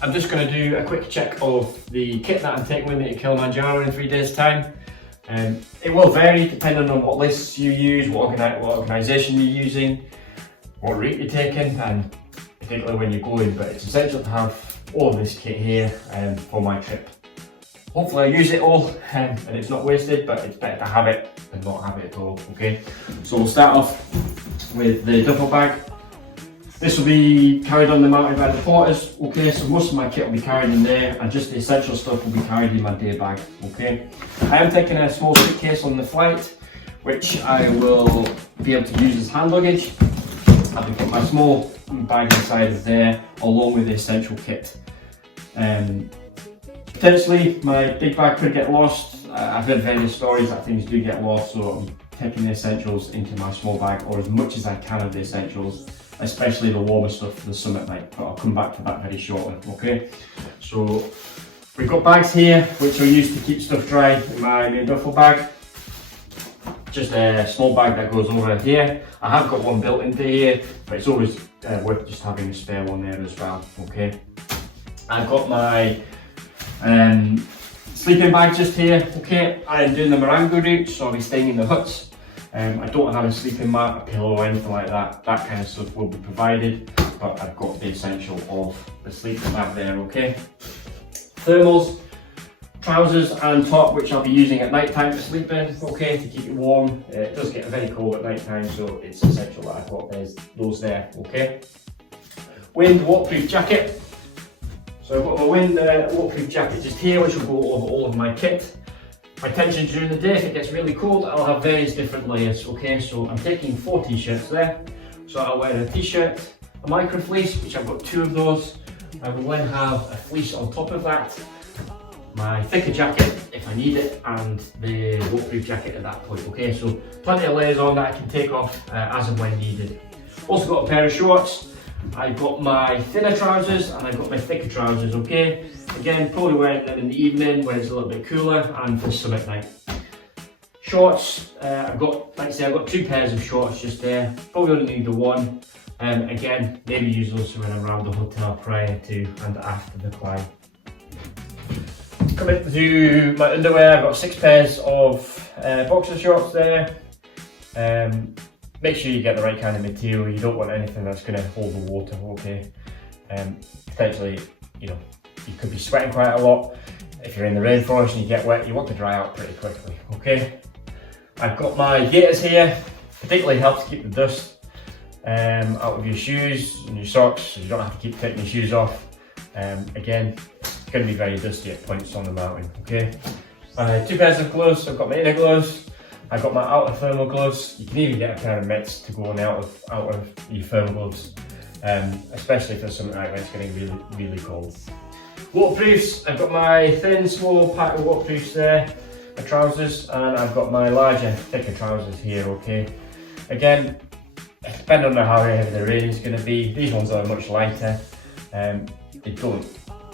I'm just going to do a quick check of the kit that I'm taking with me to Kilimanjaro in 3 days' time. It will vary depending on what lists you use, what organisation you're using, what route you're taking, and particularly when you're going, but it's essential to have all of this kit here for my trip. Hopefully I use it all and it's not wasted, but it's better to have it than not have it at all, okay? So we'll start off with the duffel bag. This will be carried on the mountain by the porters, okay? So most of my kit will be carried in there and just the essential stuff will be carried in my day bag, okay? I am taking a small suitcase on the flight, which I will be able to use as hand luggage. I'll be putting my small bag inside of there along with the essential kit. Potentially my big bag could get lost. I've heard various stories that things do get lost, so I'm taking the essentials into my small bag, or as much as I can of the essentials, especially the warmer stuff for the summit night, but I'll come back to that very shortly, okay? So we've got bags here which are used to keep stuff dry in my main duffel bag. Just a small bag that goes over here. I have got one built into here, but it's always worth just having a spare one there as well, okay? I've got my sleeping bag just here, okay? I am doing the Marango route, so I'll be staying in the huts. I don't have a sleeping mat, a pillow or anything like that. That kind of stuff will be provided, but I've got the essential of the sleeping bag there, okay? Thermals, trousers and top, which I'll be using at night time to sleep in, okay, to keep it warm. It does get very cold at night time, so it's essential that I've got those there, okay? Wind waterproof jacket. So I've got my wind waterproof jacket just here, which will go over all of my kit. My intention during the day, if it gets really cold, I'll have various different layers, okay? So I'm taking 4 t-shirts there. So I'll wear a t-shirt, a micro fleece, which I've got 2 of those. I will then have a fleece on top of that, my thicker jacket if I need it, and the waterproof jacket at that point, okay? So plenty of layers on that I can take off as and when needed. Also got a pair of shorts. I've got my thinner trousers and I've got my thicker trousers, okay? Again, probably wearing them in the evening when it's a little bit cooler and for summit night. Shorts, I've got, like I say, I've got 2 pairs of shorts just there. Probably only need the one. Again, maybe use those when I'm around the hotel prior to and after the climb. Coming to my underwear, I've got 6 pairs of boxer shorts there. Make sure you get the right kind of material. You don't want anything that's going to hold the water, okay? Potentially, you know, you could be sweating quite a lot. If you're in the rainforest and you get wet, you want to dry out pretty quickly, okay? I've got my gaiters here. Particularly helps keep the dust out of your shoes and your socks, so you don't have to keep taking your shoes off. Again, it's going to be very dusty at points on the mountain, okay? 2 pairs of gloves. I've got my inner gloves. I've got my outer thermal gloves. You can even get a pair of mitts to go on out of your thermal gloves, especially for something like when it's getting really, really cold. Waterproofs, I've got my thin, small pack of waterproofs there, my trousers, and I've got my larger, thicker trousers here, okay? Again, depending on how heavy the rain is going to be, these ones are much lighter. They don't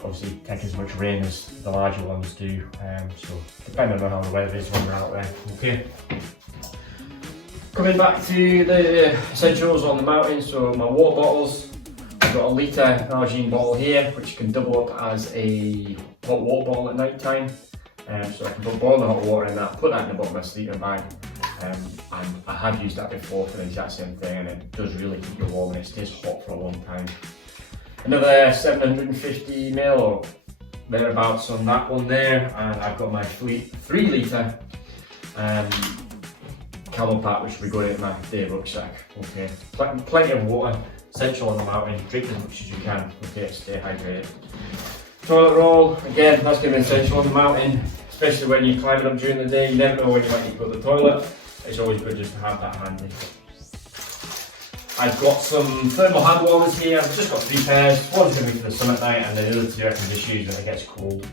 obviously take as much rain as the larger ones do, so depending on how the weather is when we're out there, okay? Coming back to the essentials on the mountain, so my water bottles. I've got a litre Nalgene bottle here, which can double up as a hot water bottle at night time. So I can boil the hot water in that, put that in the bottom of my sleeping bag, and I have used that before for the exact same thing, and it does really keep you warm and it stays hot for a long time. Another 750ml or thereabouts on that one there, and I've got my 3 litre camel pack, which will be going in my day rucksack. Okay, plenty of water, essential on the mountain. Drink as much as you can. Okay, stay hydrated. Toilet roll, again, that's going to be essential on the mountain, especially when you're climbing up during the day. You never know when you might need to go to the toilet. It's always good just to have that handy. I've got some thermal hand warmers here. I've just got 3 pairs. One's going to be for the summit night, and the other 2 I can just use when it gets cold.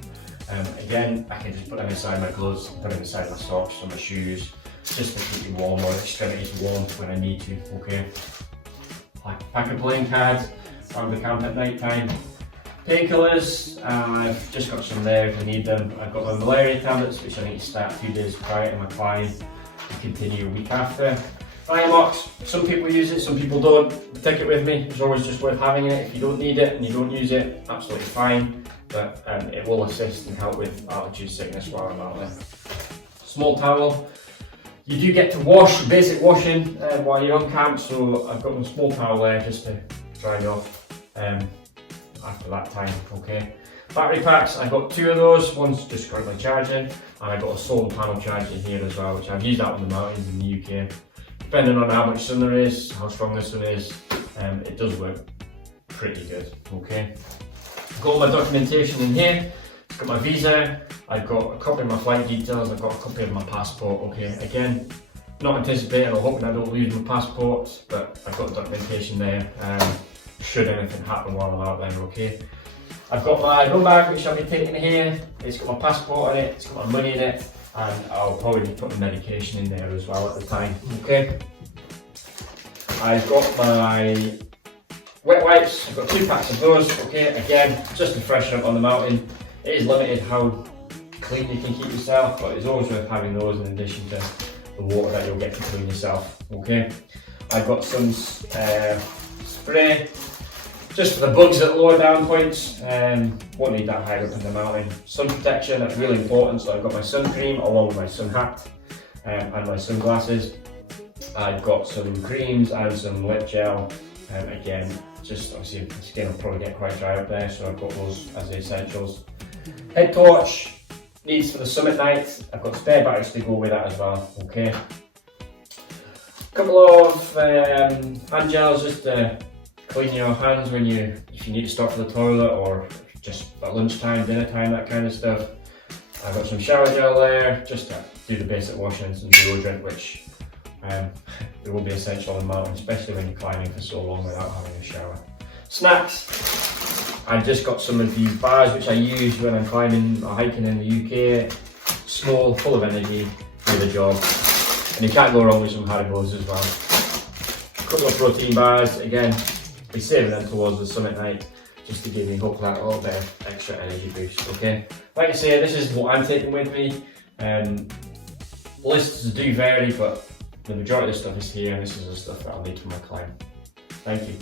Again, I can just put them inside my gloves, put them inside my socks or my shoes, just to keep you warm, or extremities warm when I need to, okay? Pack of playing cards, around the camp at night time. Painkillers, I've just got some there if I need them. I've got my malaria tablets, which I need to start 2 days prior to my climb and continue a week after. Riomox, some people use it, some people don't. Take it with me, it's always just worth having it. If you don't need it and you don't use it, absolutely fine, but it will assist and help with altitude sickness while I'm out there. Small towel, you do get to wash, basic washing while you're on camp, so I've got my small towel there just to dry you off after that time, okay. Battery packs, I've got 2 of those, one's just currently charging, and I've got a solar panel charger here as well, which I've used out on the mountains in the UK. Depending on how much sun there is, how strong the sun is, it does work pretty good, okay. I've got all my documentation in here, I've got my visa, I've got a copy of my flight details, I've got a copy of my passport, okay. Again, not anticipating or hoping I don't lose my passport, but I've got documentation there, should anything happen while I'm out there, okay. I've got my run bag which I'll be taking here, it's got my passport in it, it's got my money in it, and I'll probably put my medication in there as well at the time, okay. I've got my wet wipes, I've got 2 packs of those, okay, again, just to freshen up on the mountain. It is limited how clean you can keep yourself, but it's always worth having those in addition to the water that you'll get to clean yourself, okay. I've got some spray, just for the bugs at lower down points, won't need that high up in the mountain. Sun protection, that's really important, so I've got my sun cream along with my sun hat and my sunglasses. I've got some creams and some lip gel, again, just obviously the skin will probably get quite dry up there, so I've got those as the essentials. Head torch, needs for the summit night, I've got spare batteries to go with that as well, okay. A couple of hand gels just to clean your hands if you need to stop for the toilet or just at lunchtime, dinner time, that kind of stuff. I've got some shower gel there just to do the basic washing and some deodorant, which it will be essential on the mountain, especially when you're climbing for so long without having a shower. Snacks, I've just got some of these bars which I use when I'm climbing or hiking in the UK. Small, full of energy, do the job, and you can't go wrong with some Haribos as well. A couple of protein bars, again, be saving them towards the summit night just to give me hopefully that little bit of extra energy boost, okay. Like I say, this is what I'm taking with me. Lists do vary, but the majority of the stuff is here, and this is the stuff that I'll need for my climb. Thank you.